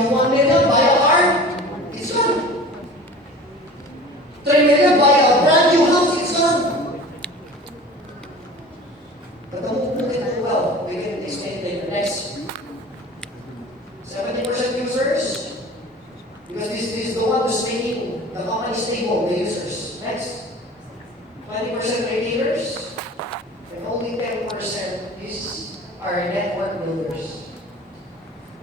have 1 million, buy a car, it's gone. 3 million, buy a brand new house, it's gone. But the movement will well, we can explain later. Next. 70% users, because this is the one who's making the company stable, the users. Next. 20% retailers, and only 10% is our network builders.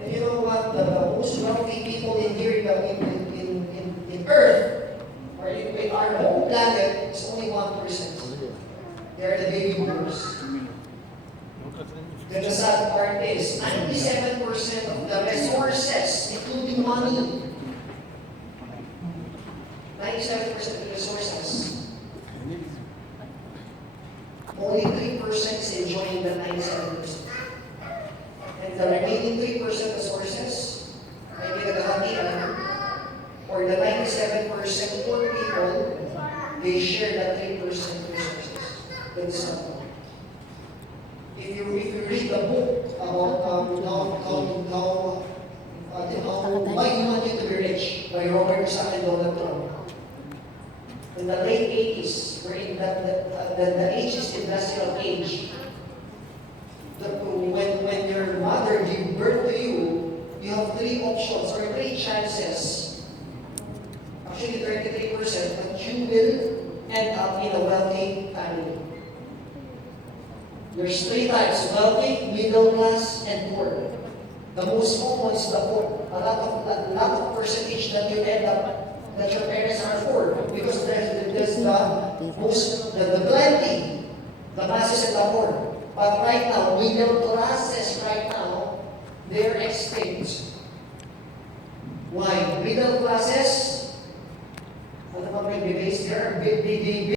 And you know what? The most wealthy people in here in Earth, or in our whole planet, is only 1%. They are the baby boomers. Then the sad part is, 97% of the resources, including money, 97% of the resources, only 3% is enjoying the 97%. And the remaining 3% resources, maybe the or the 97% poor people, they share that 3% resources. That's not. If you read the book about Why You Want You to Be Rich by Robert Kiyosaki and Donald Trump, in the late 80s, we're in the age is the industrial age. When your mother gave birth to you, you have 3 options or 3 chances. Actually 33%, but you will end up in a wealthy family. There's 3 types: wealthy, middle class, and poor. The most common is the poor. A lot of percentage that you end up that your parents are poor because there's the plenty, the masses and the poor. But right now, middle classes right now, they're extinct. Why? Middle classes, ano ba may base there?